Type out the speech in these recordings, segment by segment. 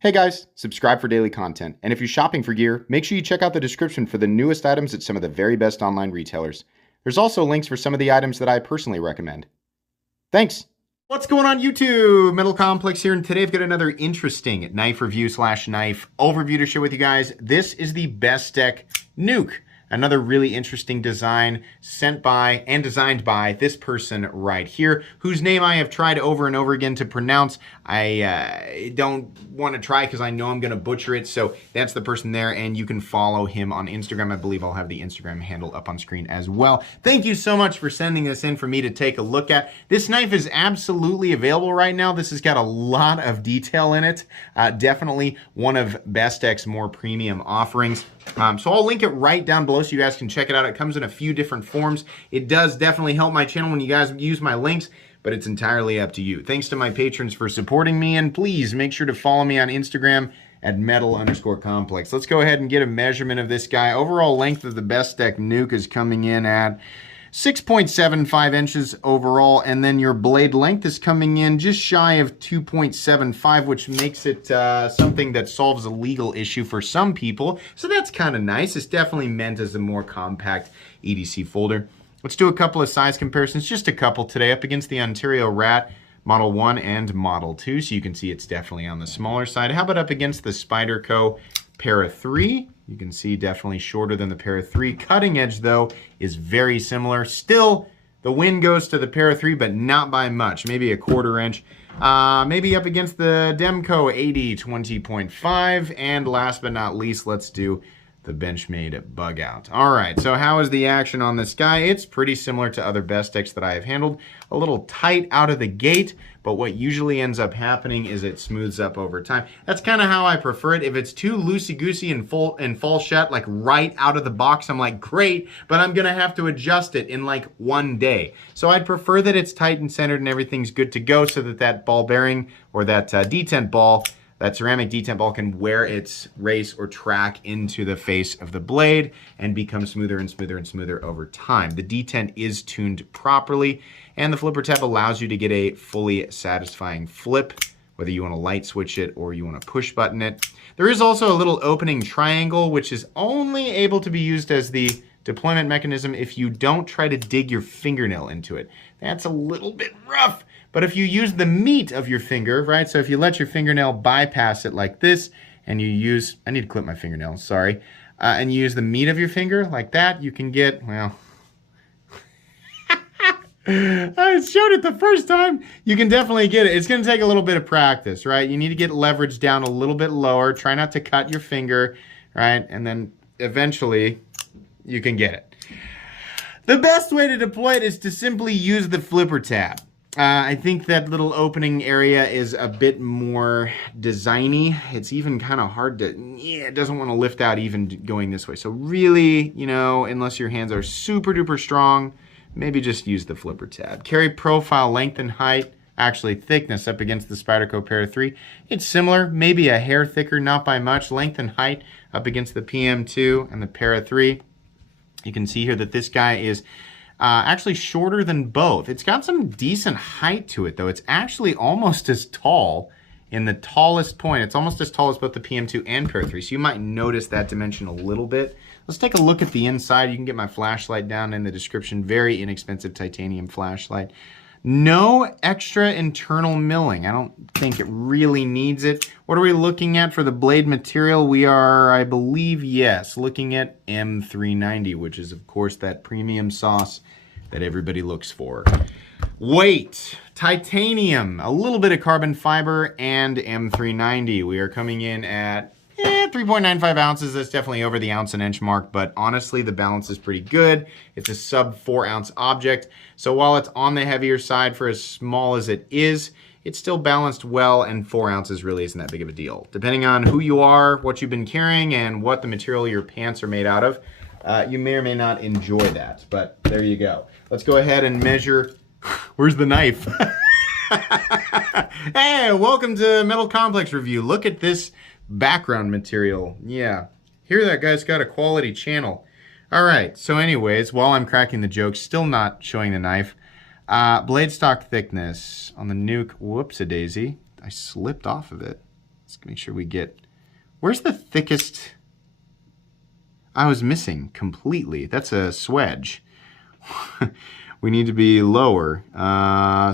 Hey guys, subscribe for daily content. And if you're shopping for gear, make sure you check out the description for the newest items at some of the very best online retailers. There's also links for some of the items that I personally recommend. Thanks! What's going on YouTube? Metal Complex here, and today I've got another interesting knife review slash knife overview to share with you guys. This is the Bestech Nuke. Another really interesting design sent by and designed by this person right here, whose name I have tried over and over again to pronounce. I don't want to try because I know I'm going to butcher it. So that's the person there, and you can follow him on Instagram. I believe I'll have the Instagram handle up on screen as well. Thank you so much for sending this in for me to take a look at. This knife is absolutely available right now. This has got a lot of detail in it. Definitely one of Bestech's more premium offerings. So I'll link it right down below so you guys can check it out. It comes in a few different forms. It does definitely help my channel when you guys use my links, but it's entirely up to you. Thanks to my patrons for supporting me, and please make sure to follow me on Instagram at metal_complex. Let's go ahead and get a measurement of this guy. Overall length of the Bestech Nuke is coming in at 6.75 inches overall, and then your blade length is coming in just shy of 2.75, which makes it something that solves a legal issue for some people. So that's kind of nice. It's definitely meant as a more compact EDC folder. Let's do a couple of size comparisons, just a couple today, up against the Ontario Rat Model 1 and Model 2, so you can see it's definitely on the smaller side. How about up against the Spyderco Para 3? You can see definitely shorter than the Para 3. Cutting edge, though, is very similar. Still, the win goes to the Para 3, but not by much. Maybe a quarter inch. Maybe up against the Demco 80 20.5. And last but not least, let's do the Benchmade Bug Out. All right, so how is the action on this guy? It's pretty similar to other Bestechs that I have handled. A little tight out of the gate, but what usually ends up happening is it smooths up over time. That's kind of how I prefer it. If it's too loosey-goosey and fall shut, like right out of the box, I'm like, great, but I'm gonna have to adjust it in like one day. So I'd prefer that it's tight and centered and everything's good to go, so that that ball bearing or that detent ball, that ceramic detent ball, can wear its race or track into the face of the blade and become smoother and smoother and smoother over time. The detent is tuned properly, and the flipper tab allows you to get a fully satisfying flip, whether you want to light switch it or you want to push button it. There is also a little opening triangle, which is only able to be used as the deployment mechanism if you don't try to dig your fingernail into it. That's a little bit rough. But if you use the meat of your finger, right? So if you let your fingernail bypass it like this, and you use, I need to clip my fingernail, sorry. And you use the meat of your finger like that, you can get, well, I showed it the first time. You can definitely get it. It's gonna take a little bit of practice, right? You need to get leverage down a little bit lower. Try not to cut your finger, right? And then eventually you can get it. The best way to deploy it is to simply use the flipper tab. I think that little opening area is a bit more designy. It's even kind of hard to, it doesn't want to lift out even going this way. So really, you know, unless your hands are super duper strong, maybe just use the flipper tab. Carry profile length and height, actually thickness up against the Spyderco Para 3. It's similar, maybe a hair thicker, not by much. Length and height up against the PM2 and the Para 3. You can see here that this guy is actually shorter than both. It's got some decent height to it, though. It's actually almost as tall in the tallest point. It's almost as tall as both the PM2 and Para 3, so you might notice that dimension a little bit. Let's take a look at the inside. You can get my flashlight down in the description. Very inexpensive titanium flashlight. No extra internal milling. I don't think it really needs it. What are we looking at for the blade material? We are, I believe, yes, looking at M390, which is, of course, that premium sauce that everybody looks for. Weight, titanium, a little bit of carbon fiber, and M390. We are coming in at 3.95 ounces. That's definitely over the ounce and inch mark, but honestly, the balance is pretty good. It's a sub 4 ounce object. So while it's on the heavier side for as small as it is, it's still balanced well, and 4 ounces really isn't that big of a deal. Depending on who you are, what you've been carrying, and what the material your pants are made out of, you may or may not enjoy that, but there you go. Let's go ahead and measure. Where's the knife? Hey, welcome to Metal Complex Review. Look at this background material. Yeah, hear that guy's got a quality channel. All right, so anyways, while I'm cracking the joke, still not showing the knife, blade stock thickness on the Nuke, whoops-a-daisy, I slipped off of it. Let's make sure we get, where's the thickest? I was missing completely. That's a swedge. We need to be lower.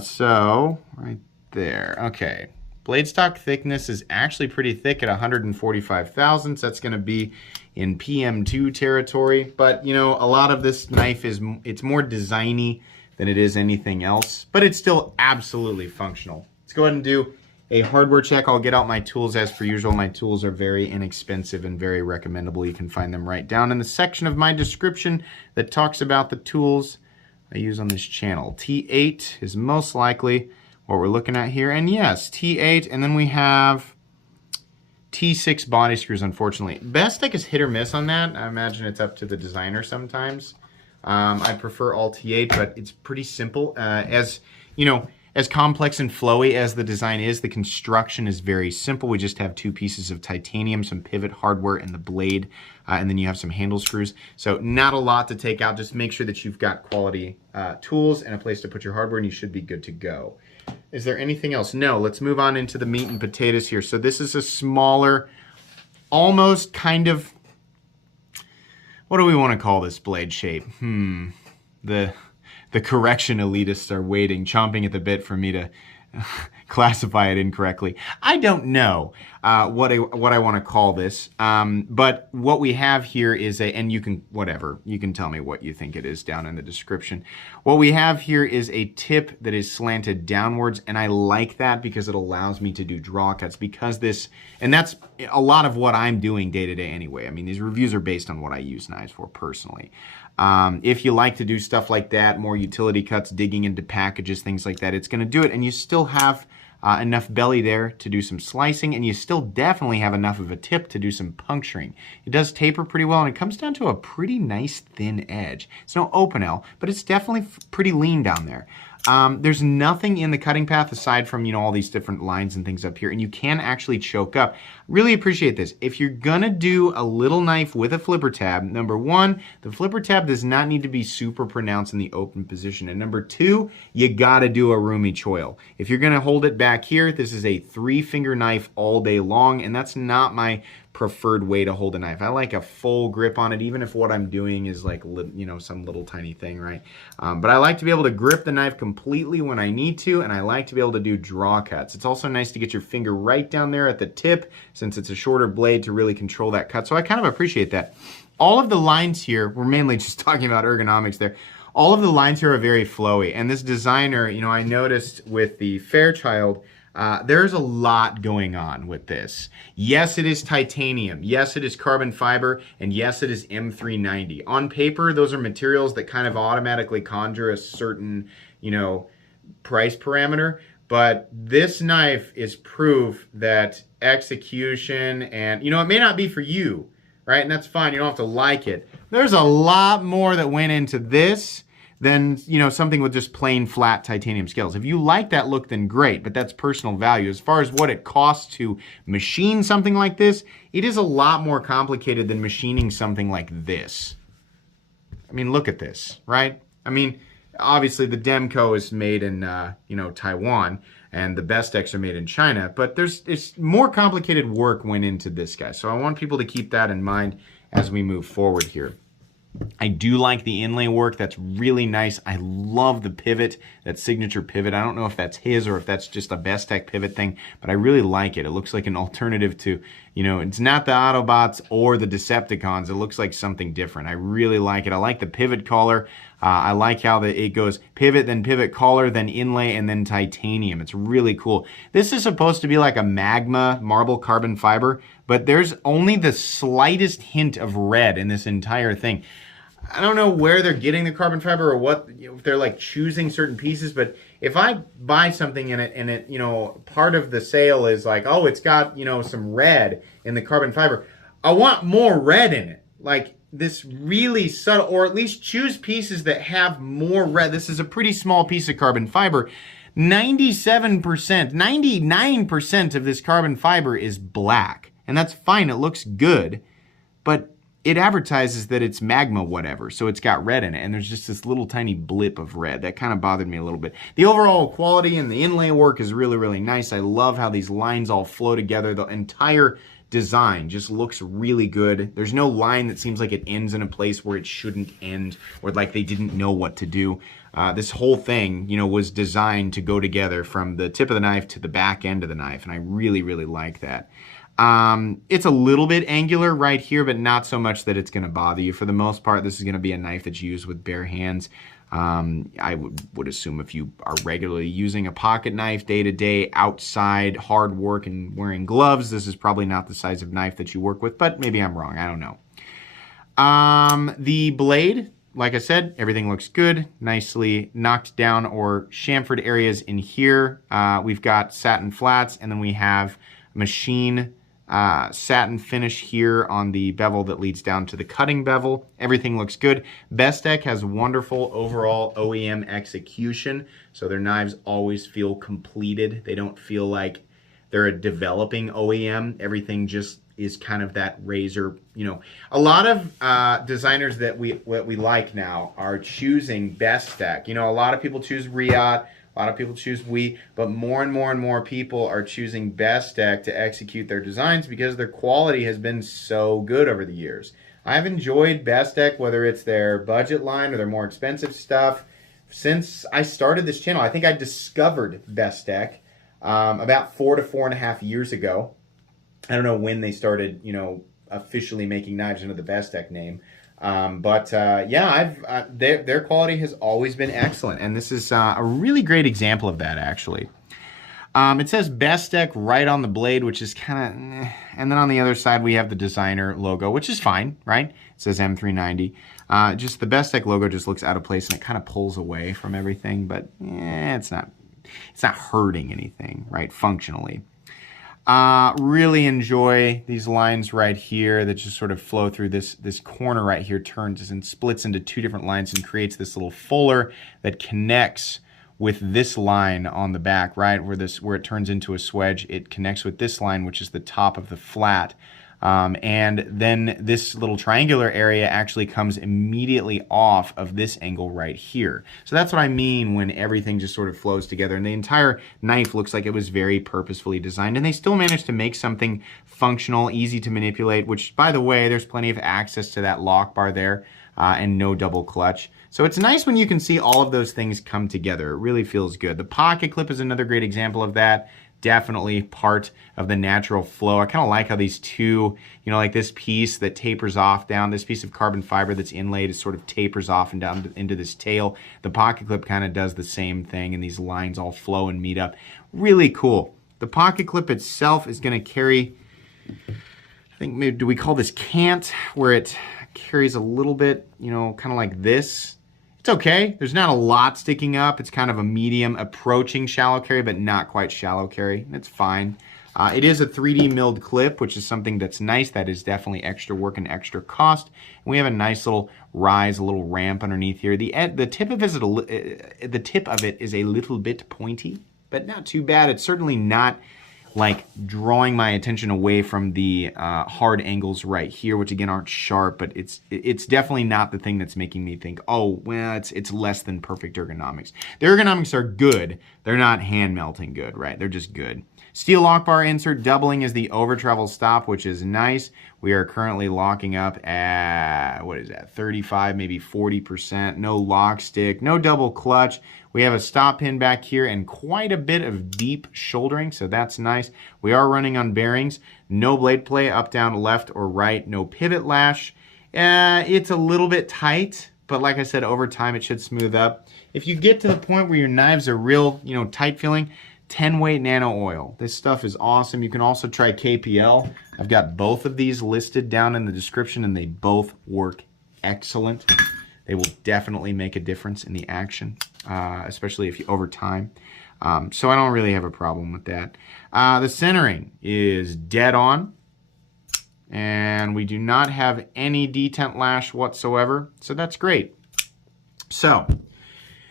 So right there. Okay. Blade stock thickness is actually pretty thick at 145 thousandths. That's going to be in PM2 territory. But, you know, a lot of this knife is, it's more designy than it is anything else. But it's still absolutely functional. Let's go ahead and do a hardware check. I'll get out my tools as per usual. My tools are very inexpensive and very recommendable. You can find them right down in the section of my description that talks about the tools I use on this channel. T8 is most likely what we're looking at here. And yes, T8, and then we have T6 body screws, unfortunately. Bestech is hit or miss on that. I imagine it's up to the designer sometimes. I prefer all T8, but it's pretty simple. As you know, as complex and flowy as the design is, the construction is very simple. We just have two pieces of titanium, some pivot hardware, and the blade, and then you have some handle screws. So not a lot to take out. Just make sure that you've got quality tools and a place to put your hardware, and you should be good to go. Is there anything else? No. Let's move on into the meat and potatoes here. So this is a smaller, almost kind of, what do we want to call this blade shape? The correction elitists are waiting, chomping at the bit for me to classify it incorrectly. I don't know what I want to call this, but what we have here is a, and you can, whatever, you can tell me what you think it is down in the description. What we have here is a tip that is slanted downwards, and I like that because it allows me to do draw cuts, because this, and that's a lot of what I'm doing day to day anyway. I mean, these reviews are based on what I use knives for personally. If you like to do stuff like that, more utility cuts, digging into packages, things like that, it's going to do it. And you still have enough belly there to do some slicing, and you still definitely have enough of a tip to do some puncturing. It does taper pretty well, and it comes down to a pretty nice thin edge. It's no open L, but it's definitely pretty lean down there. There's nothing in the cutting path aside from, you know, all these different lines and things up here, and you can actually choke up. Really appreciate this. If you're gonna do a little knife with a flipper tab, number one, the flipper tab does not need to be super pronounced in the open position. And number two, you gotta do a roomy choil. If you're gonna hold it back here, this is a 3-finger knife all day long, and that's not my preferred way to hold a knife. I like a full grip on it, even if what I'm doing is like, you know, some little tiny thing, right? But I like to be able to grip the knife completely when I need to, and I like to be able to do draw cuts. It's also nice to get your finger right down there at the tip, since it's a shorter blade, to really control that cut. So I kind of appreciate that. All of the lines here, we're mainly just talking about ergonomics there. All of the lines here are very flowy, and this designer, you know, I noticed with the Fairchild, there's a lot going on with this. Yes, it is titanium. Yes, it is carbon fiber. And yes, it is M390. On paper, those are materials that kind of automatically conjure a certain, you know, price parameter. But this knife is proof that execution and, you know, it may not be for you, right? And that's fine. You don't have to like it. There's a lot more that went into this than, you know, something with just plain flat titanium scales. If you like that look, then great, but that's personal value. As far as what it costs to machine something like this, it is a lot more complicated than machining something like this. I mean, look at this, right? I mean, obviously the Demco is made in, you know, Taiwan, and the Bestechs are made in China, but it's more complicated work went into this guy. So I want people to keep that in mind as we move forward here. I do like the inlay work. That's really nice. I love the pivot, that signature pivot. I don't know if that's his or if that's just a Bestech pivot thing, but I really like it. It looks like an alternative to, you know, it's not the Autobots or the Decepticons. It looks like something different. I really like it. I like the pivot collar. I like how it goes pivot, then pivot collar, then inlay, and then titanium. It's really cool. This is supposed to be like a magma marble carbon fiber, but there's only the slightest hint of red in this entire thing. I don't know where they're getting the carbon fiber or what, you know, if they're like choosing certain pieces, but if I buy something in it and it, you know, part of the sale is like, oh, it's got, you know, some red in the carbon fiber, I want more red in it. Like this really subtle, or at least choose pieces that have more red. This is a pretty small piece of carbon fiber. 97%, 99% of this carbon fiber is black, and that's fine. It looks good, but it advertises that it's magma whatever, so it's got red in it, and there's just this little tiny blip of red. That kind of bothered me a little bit. The overall quality and the inlay work is really, really nice. I love how these lines all flow together. The entire design just looks really good. There's no line that seems like it ends in a place where it shouldn't end, or like they didn't know what to do. This whole thing, you know, was designed to go together from the tip of the knife to the back end of the knife, and I really, really like that. It's a little bit angular right here, but not so much that it's going to bother you. For the most part, this is going to be a knife that's used with bare hands. I would assume if you are regularly using a pocket knife day to day, outside, hard work, and wearing gloves, this is probably not the size of knife that you work with, but maybe I'm wrong. I don't know. The blade, like I said, everything looks good. Nicely knocked down or chamfered areas in here. We've got satin flats, and then we have machine satin finish here on the bevel that leads down to the cutting bevel. Everything looks good. Bestech has wonderful overall OEM execution, so their knives always feel completed. They don't feel like they're a developing OEM. Everything just is kind of that razor, you know. A lot of designers that we like now are choosing Bestech. You know, a lot of people choose Riot. A lot of people choose but more and more and more people are choosing Bestech to execute their designs because their quality has been so good over the years. I've enjoyed Bestech, whether it's their budget line or their more expensive stuff. Since I started this channel, I think I discovered Bestech about 4 to 4.5 years ago. I don't know when they started, you know, officially making knives under the Bestech name. Yeah, their quality has always been excellent, and this is a really great example of that, actually. It says Bestech right on the blade, which is kind of, and then on the other side we have the designer logo, which is fine, right? It says M390. Just the Bestech logo just looks out of place, and it kind of pulls away from everything, but it's not hurting anything, right? Functionally. Really enjoy these lines right here that just sort of flow through this corner right here, turns and splits into two different lines and creates this little fuller that connects with this line on the back, right? Where it turns into a swedge, it connects with this line, which is the top of the flat. And then this little triangular area actually comes immediately off of this angle right here. So that's what I mean when everything just sort of flows together. And the entire knife looks like it was very purposefully designed. And they still managed to make something functional, easy to manipulate, which, by the way, there's plenty of access to that lock bar there and no double clutch. So it's nice when you can see all of those things come together. It really feels good. The pocket clip is another great example of that. Definitely part of the natural flow. I kind of like how these two, you know, like this piece that tapers off down, this piece of carbon fiber that's inlaid is sort of tapers off and down into this tail. The pocket clip kind of does the same thing, and these lines all flow and meet up. Really cool. The pocket clip itself is going to carry, I think maybe, do we call this cant, where it carries a little bit, you know, kind of like this. It's okay. There's not a lot sticking up. It's kind of a medium approaching shallow carry, but not quite shallow carry. It's fine. It is a 3D milled clip, which is something that's nice. That is definitely extra work and extra cost. And we have a nice little rise, a little ramp underneath here. The tip of it is a little bit pointy, but not too bad. It's certainly not like drawing my attention away from the hard angles right here, which again aren't sharp, but it's definitely not the thing that's making me think, oh, well, it's less than perfect ergonomics. The ergonomics are good. They're not hand melting good, right? They're just good. Steel lock bar insert doubling is the over travel stop, which is nice. We are currently locking up at, what is that, 35, maybe 40%. No lock stick, no double clutch. We have a stop pin back here and quite a bit of deep shouldering, so that's nice. We are running on bearings. No blade play, up, down, left, or right. No pivot lash. It's a little bit tight, but like I said, over time it should smooth up. If you get to the point where your knives are real, you know, tight feeling, 10-weight nano oil. This stuff is awesome. You can also try KPL. I've got both of these listed down in the description, and they both work excellent. They will definitely make a difference in the action, especially if you over time. So I don't really have a problem with that. The centering is dead on, and we do not have any detent lash whatsoever, so that's great. So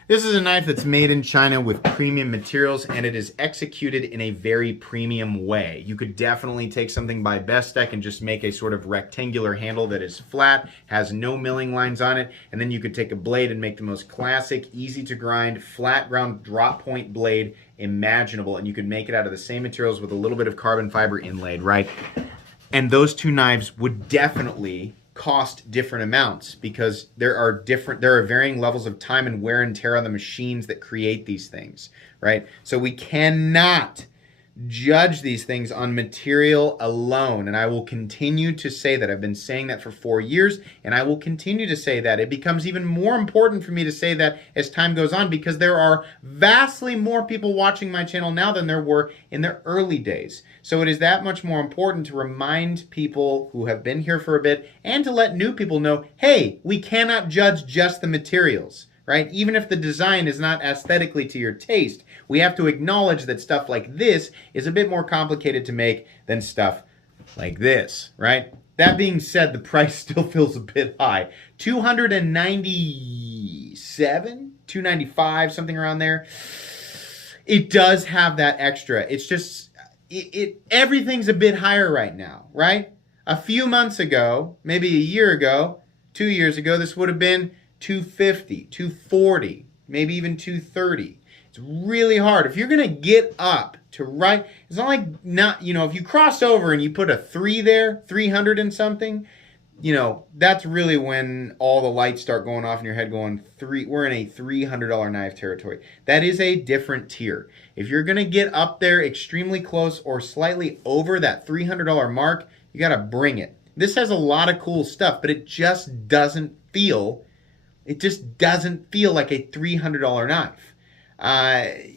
This is a knife that's made in China with premium materials, and it is executed in a very premium way. You could definitely take something by Bestech and just make a sort of rectangular handle that is flat, has no milling lines on it, and then you could take a blade and make the most classic, easy to grind, flat ground drop point blade imaginable, and you could make it out of the same materials with a little bit of carbon fiber inlaid, right? And those two knives would definitely cost different amounts because there are varying levels of time and wear and tear on the machines that create these things, right? So we cannot judge these things on material alone, and I will continue to say that. I've been saying that for 4 years, and I will continue to say that. It becomes even more important for me to say that as time goes on because there are vastly more people watching my channel now than there were in the early days. So it is that much more important to remind people who have been here for a bit and to let new people know, hey, we cannot judge just the materials, right? Even if the design is not aesthetically to your taste, we have to acknowledge that stuff like this is a bit more complicated to make than stuff like this, right? That being said, the price still feels a bit high. $297, $295, something around there. It does have that extra. It's just, everything's a bit higher right now, right? A few months ago, maybe a year ago, 2 years ago, this would have been $250, $240, maybe even $230. It's really hard. If you're going to get up to right, it's not like if you cross over and you put a 3 there, 300 and something, that's really when all the lights start going off in your head going, we're in a $300 knife territory. That is a different tier. If you're going to get up there extremely close or slightly over that $300 mark, you got to bring it. This has a lot of cool stuff, but it just doesn't feel like a $300 knife.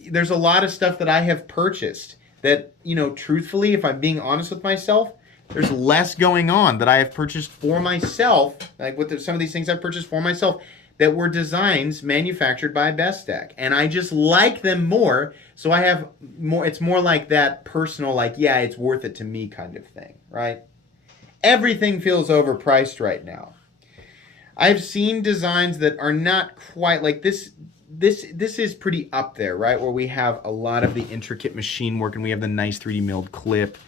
There's a lot of stuff that I have purchased that, truthfully, if I'm being honest with myself, there's less going on that I have purchased for myself, like with some of these things I've purchased for myself that were designs manufactured by Bestech. And I just like them more, so I have more, it's more like that personal, like, yeah, it's worth it to me kind of thing, right? Everything feels overpriced right now. I've seen designs that are not quite like this. This is pretty up there, right? Where we have a lot of the intricate machine work and we have the nice 3D milled clip.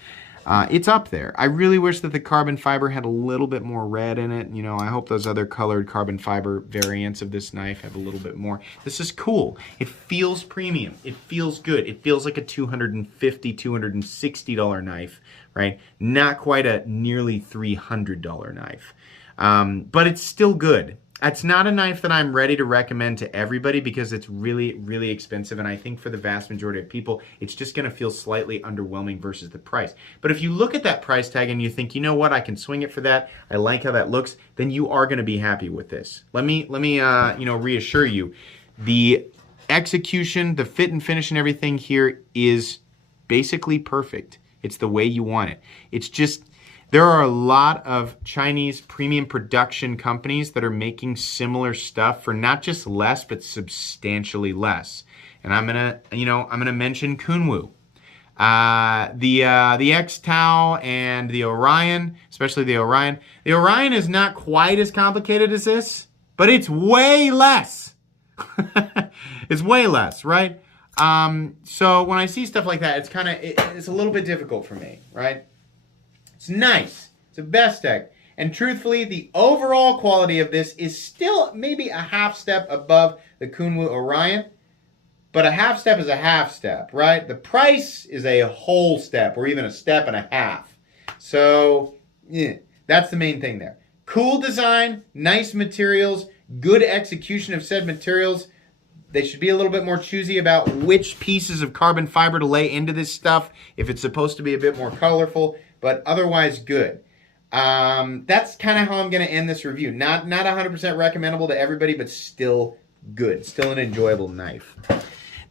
It's up there. I really wish that the carbon fiber had a little bit more red in it. I hope those other colored carbon fiber variants of this knife have a little bit more. This is cool. It feels premium. It feels good. It feels like a $250, $260 knife, right? Not quite a nearly $300 knife. But it's still good. It's not a knife that I'm ready to recommend to everybody because it's really, really expensive, and I think for the vast majority of people, it's just going to feel slightly underwhelming versus the price. But if you look at that price tag and you think, you know what, I can swing it for that, I like how that looks, then you are going to be happy with this. Let me reassure you, the execution, the fit and finish and everything here is basically perfect. It's the way you want it. It's just, there are a lot of Chinese premium production companies that are making similar stuff for not just less, but substantially less. And I'm gonna mention Kunwu. The X-Tau and the Orion, especially the Orion. The Orion is not quite as complicated as this, but it's way less. It's way less, right? So when I see stuff like that, it's a little bit difficult for me, right? It's nice. It's a Bestech. And truthfully, the overall quality of this is still maybe a half step above the Kunwu Orion. But a half step is a half step, right? The price is a whole step or even a step and a half. So, yeah, that's the main thing there. Cool design, nice materials, good execution of said materials. They should be a little bit more choosy about which pieces of carbon fiber to lay into this stuff if it's supposed to be a bit more colorful. But otherwise good. That's kind of how I'm going to end this review. Not 100% recommendable to everybody, but still good. Still an enjoyable knife.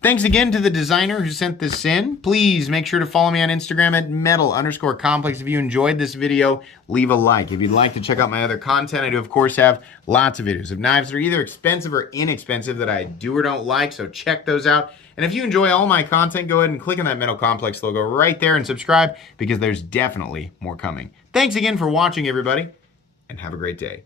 Thanks again to the designer who sent this in. Please make sure to follow me on Instagram at metal_complex. If you enjoyed this video, leave a like. If you'd like to check out my other content, I do, of course, have lots of videos of knives that are either expensive or inexpensive that I do or don't like, so check those out. And if you enjoy all my content, go ahead and click on that Metal Complex logo right there and subscribe because there's definitely more coming. Thanks again for watching, everybody, and have a great day.